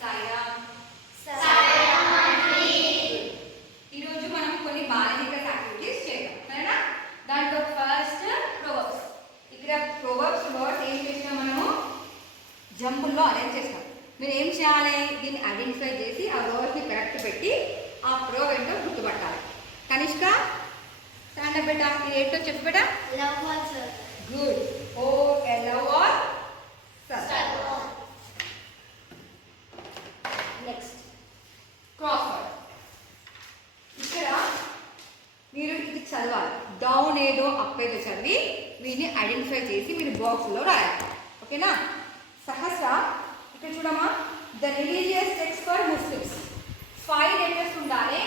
సాయిరామ్. ఈరోజు మనం కొన్ని బాలనిక యాక్టివిటీస్ చేద్దాం సరేనా. దాంట్లో ఫస్ట్ ప్రోవర్బ్స్. ఇక్కడ ప్రోవర్బ్స్ వర్డ్స్ ఏం చేసినా మనము జంపుల్లో అరేంజ్ చేస్తాం. మీరు ఏం చేయాలి, దీన్ని ఐడెంటిఫై చేసి ఆ వర్డ్స్ని కరెక్ట్ పెట్టి ఆ ప్రోవర్బ్ ఏంటో గుర్తుపట్టాలి. కనిష్క స్టాండ్ అప్ బేటా. ఇది ఏంటో చెప్పు బేటా. గుడ్. ఓ లవ్ ఆర్ సర్. Next crossword. ఇక్కడ మీరు ఇది చదవాలి. డౌన్ ఏదో అప్ ఏదో చదివి వీటిని ఐడెంటిఫై చేసి మీరు బాక్స్లో రాయాలి. ఓకేనా. సహస్ర ఇక్కడ చూడమ్మా. The religious text for Muslims 5 letters ఉండాలి.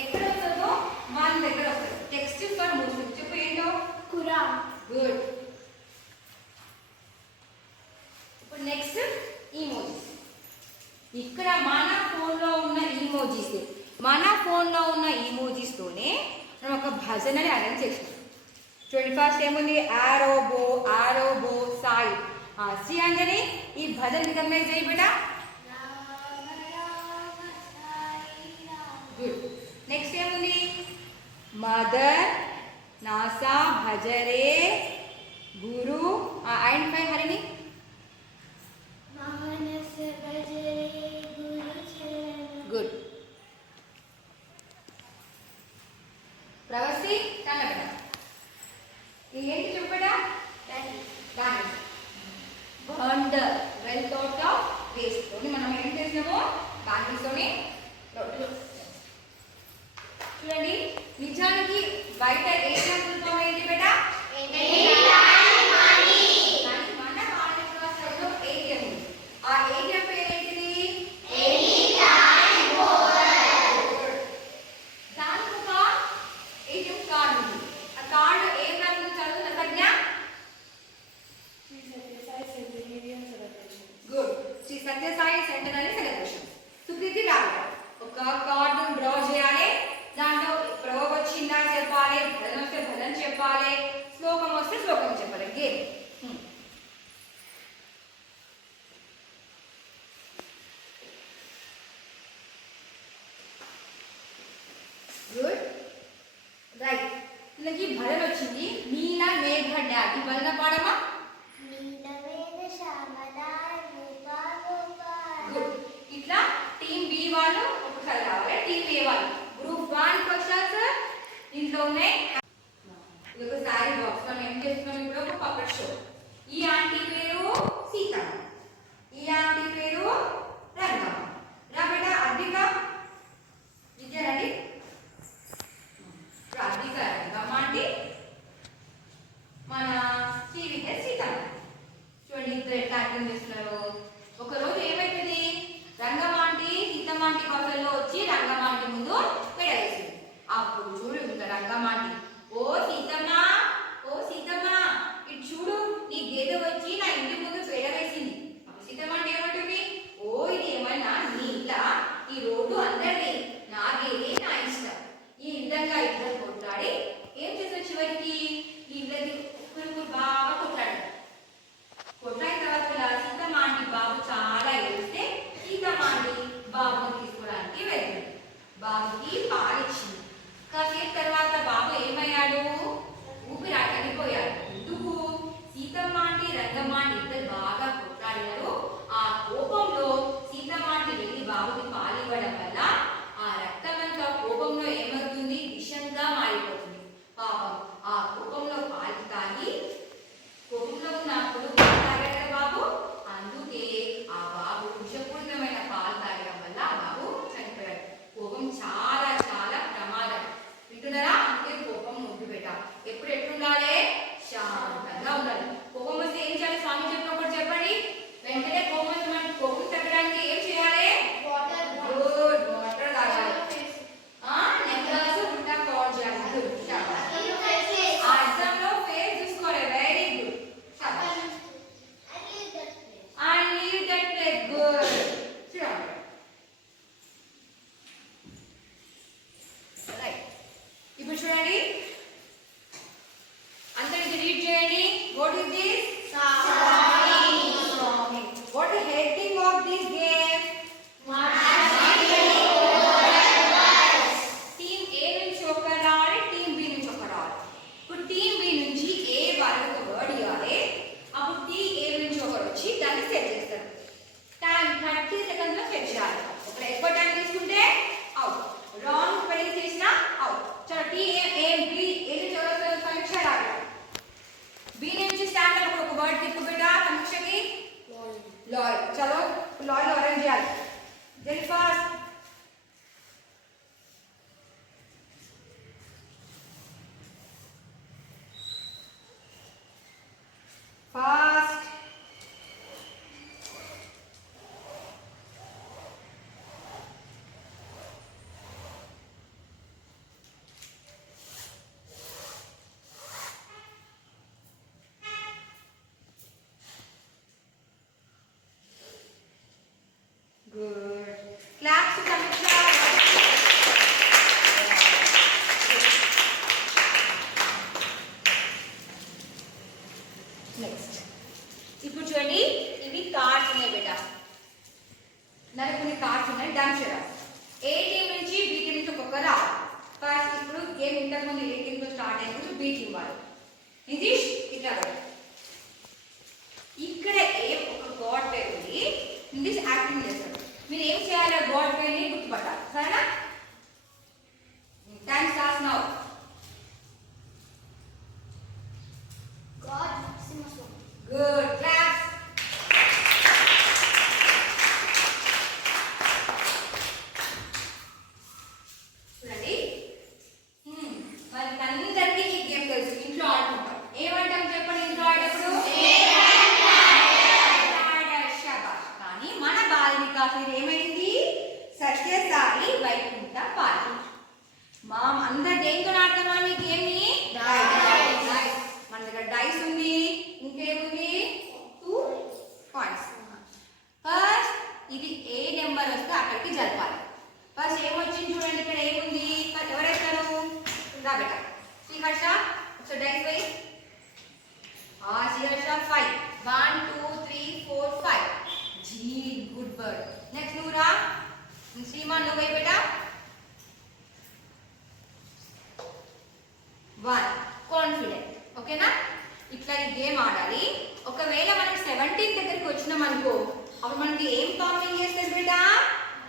ఎక్కడ వస్తుందో మన దగ్గర వస్తుంది. టెక్స్ట్ ఫర్ ముస్లిమ్స్ చెప్పు ఏంటో. ఖురాన్. గుడ్. ఇప్పుడు నెక్స్ట్ ఈమోజీస్. ఇక్కడ మన ఫోన్లో ఉన్న ఈమోజీస్తోనే మనం ఒక భజనని అరేంజ్ చేసినాం. చూడండి ఫస్ట్ ఏముంది, ఆరోబో సాయి. శ్రీ అంజని ఈ భజన రికగ్నైజ్ చేయి బేటా. గుడ్. నెక్స్ట్ ఏముంది, మదర్ నాసా భజరే గురు. ఐడెంటిఫై హరిని. గుడ్. ప్రవసి కన్నడ. ఏంటి చెప్పడా. బండర్ వెల్ థాట్ ఆఫ్ వేస్ట్ తోని మనం ఏం చేసినామో బ్యాంగిల్స్తోని చూడండి. నిజానికి బయట ఏ టెంపుల్తో ఏంటి బేటా. మన కాలేజ్లో ఏటీఎం ఉంది. ఆ ఏటీఎం పేరు ఏంటిది. దానికి ఒక ఏటీఎం కార్డు ఉంది. ఆ కార్డు ఏ బ్యాంకు చదువుతున్న సంజ్ఞ. Good. Shri Sathya Sai centenary celebration. Sukriti రావాలి. ఒక కార్డు డ్రా చేయాలి. దాంట్లో ప్రయోగం వచ్చిందా చెప్పాలి, భజన వస్తే భజన చెప్పాలి, శ్లోకం వస్తే శ్లోకం చెప్పాలి. గేమ్. గుడ్. రైట్. వీళ్ళకి భజన వచ్చింది. నీల మేఘ డ్యాడ్. ఈ భజన పాడమా. గుడ్. ఇట్లా టీమ్ బి వాళ్ళు ఒకసారి రావాలి, టీమ్ ఏ వాళ్ళు. గ్రూప్ 1 క్వశ్చన్స్ ఇంట్లో ఉన్నాయి. ఇది ఒక సారీ బాక్స్. మనం ఏం చేస్తున్నాం ఇప్పుడు, ఒక పపెట్ షో. ఈ ఆంటీ పేరు సీతమ్మ, ఈ ఆంటీ పేరు రంగమ్మ. రా బేటా అద్విక. విద్యారండి. అద్విక రంగమ్మ ఆంటీ, మన టీవీకే సీతమ్మ. చూడండి ఇద్దరు ఎట్లా అర్థం చేస్తున్నారు. ఒకరోజు ఏమైతుంది, రంగమాంటి సీతమ్మాంటి బఫెల్లో వచ్చి రంగమాంటి ముందు పెడవేసింది. అప్పుడు చూడు ఇంకా రంగమాంటి, ఓ సీతమ్మ ఇటు చూడు, నీ గేదె వచ్చి నా చేయాలి. ఒకవేళ ఎక్కువ టైం తీసుకుంటే అవుట్, రాంగ్ స్పెల్లింగ్ చేసినా అవుట్. చలో టీ ఏ బి ఏది చదవదు సమీక్ష రాదు. बी నుంచి స్టాండ్ అప్ ఒక వర్డ్ తిప్పు బేటా సమీక్షకి లాయల్. చలో లాయల్ ఆరెంజ్ చేయాలి జల్ది fast. Fast good. Claps to Samiksha. Next ఇప్పుడు చూడండి ఇవి కార్డ్స్ ఉన్నాయి బేటా. నాకు కొన్ని కార్డ్స్ ఉన్నాయి డాన్స్ చేయరా. ఏ టీం నుంచి బి టీం నుంచి ఒక్కొక్కరు రావాలి. ఫస్ట్ ఇప్పుడు గేమ్ ఇంతకుముందు ఏ టీంతో స్టార్ట్ అయినప్పుడు బి టీం వాళ్ళు ఇది ఇట్లా ఇక్కడ ఏ ఒక గాడ్ పేరు ఉంది ఇంగ్లీష్ యాక్టింగ్ చేస్తారు. మీరు ఏం చేయాలి గాడ్ పేరుని గుర్తుపట్టాలి సరేనా. Time starts now. God Simhason. Good. Claps. చూడండి మరి అందరికీ ఈ గేమ్ తెలుసు, ఇంట్లో ఆడుకుంటాం. ఏమంటాం చెప్పండి ఇంట్లో ఆడేటప్పుడు? శబాష్. కానీ మన బాల వికాస్ ఏమైంది? సత్యసాయి వైకుంఠ పాలి. మా అందరు దేంతో ఆడతాం మనం ఈ గేమ్ ని? మన దగ్గర డైస్ ఉంది, ఇంకేముంది? 2 కాయిన్స్. ఫస్ట్ ఇది ఏ నెంబర్ వస్తే అక్కడికి జరపాలి. ఫస్ట్ ఏమొచ్చింది చూడండి, ఇక్కడ ఏముంది? ఎవరేస్తారు? రాబెట శ్రీహర్ష ఒకసారి డైస్ వై. శ్రీహర్ష 5. 1 2 3 4 5. జీ గుడ్ బర్డ్. నెక్స్ట్ నువ్వు రా. శ్రీమాన్ నువ్వు వై బేటా. 1. కాన్ఫిడెంట్. ఓకేనా? ఇట్లా ఈ గేమ్ ఆడాలి. ఒకవేళ మనం 17 దగ్గరికి వచ్చినాం అనుకో, అప్పుడు మనకి ఏం పామింగ్ చేస్తుంది బేటా?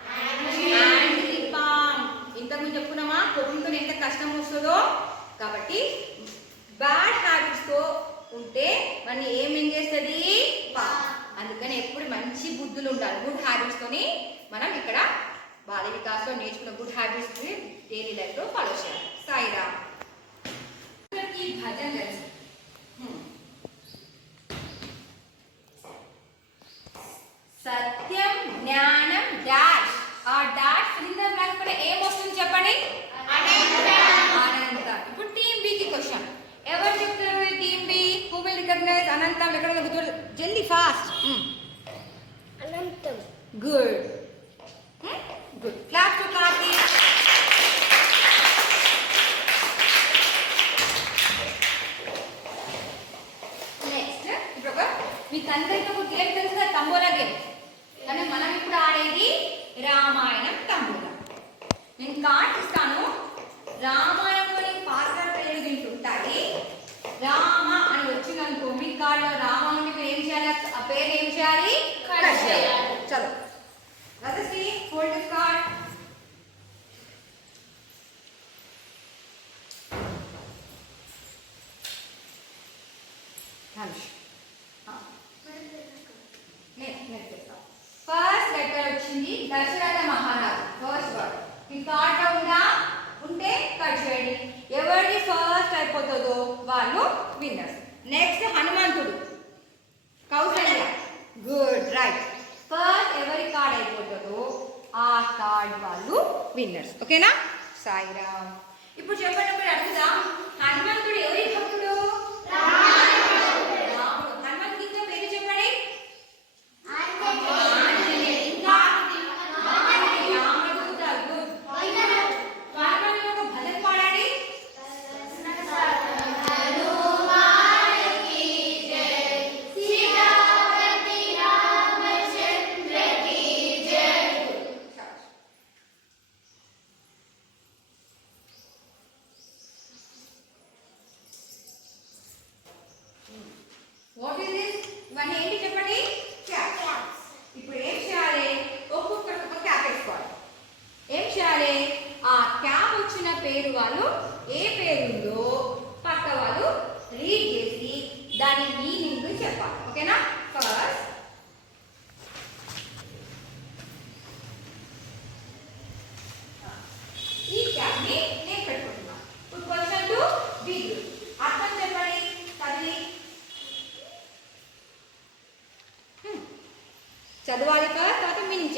Hand palm. ఇంతకుముందు చెప్పుకున్నామా కోపంతో ఎంత కష్టం వస్తుందో. కాబట్టి బ్యాడ్ హ్యాబిట్స్ తో ఉంటే మన ఏం చేస్తుంది? పామ్. అందుకని ఎప్పుడు మంచి బుద్ధులు ఉండాలి. గుడ్ హ్యాబిట్స్ తోని మనం ఇక్కడ బాల వికాస్లో నేర్చుకున్న గుడ్ హ్యాబిట్స్ డైలీ లైఫ్ లో ఫాలో చేయాలి. సాయిరా భజన తెలుసు. సత్యం జ్ఞానం డాష్. ఆ డాష్ ఫిలిందర్ బ్లాంక్ పైన ఏం వస్తుంది చెప్పండి? అనంత. ఇప్పుడు టీమ్ బి కి క్వశ్చన్. ఎవరు చెప్తారు ఈ team B? Who will recognise Anantam? ఎక్కడ ఉంది? జల్దీ fast. Anantam. Good good. Clap to Karthik. మీకు అందరికీ ఒక గేమ్ తెలుసు కదా, తంబోలా గేమ్. కానీ మనం ఇప్పుడు ఆడేది రామాయణం తంబోలా. నేను కార్డ్స్ ఇస్తాను. రామాయణంలోని పాత్ర పేరు దీంట్లో ఉంటాయి. రామ అని వచ్చిందనుకో మీ కార్డులో రామ నుండి మీరు ఏం చేయాలి? ఆ పేరు ఏం చేయాలి? కట్ చేయాలి. చలో Rajashree fold this card. First letter వచ్చింది దశరథ మహారాజు. ఫస్ట్ వర్డ్ మీ కార్డ్ ఉందా? ఉంటే కట్ చేయండి. ఎవరిది ఫస్ట్ అయిపోతుందో వాళ్ళు విన్నర్స్. నెక్స్ట్ హనుమంతుడు, కౌసల్య. Good right. ఫస్ట్ ఎవరి కార్డ్ అయిపోతుందో ఆ కార్డ్ వాళ్ళు విన్నర్స్. ఓకేనా? సాయిరామ్. ఇప్పుడు చెప్పండి, ఇప్పుడు అడుగుదాం. హనుమంతుడు ఎవరి భక్తుడు?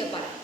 చెప్పాలి.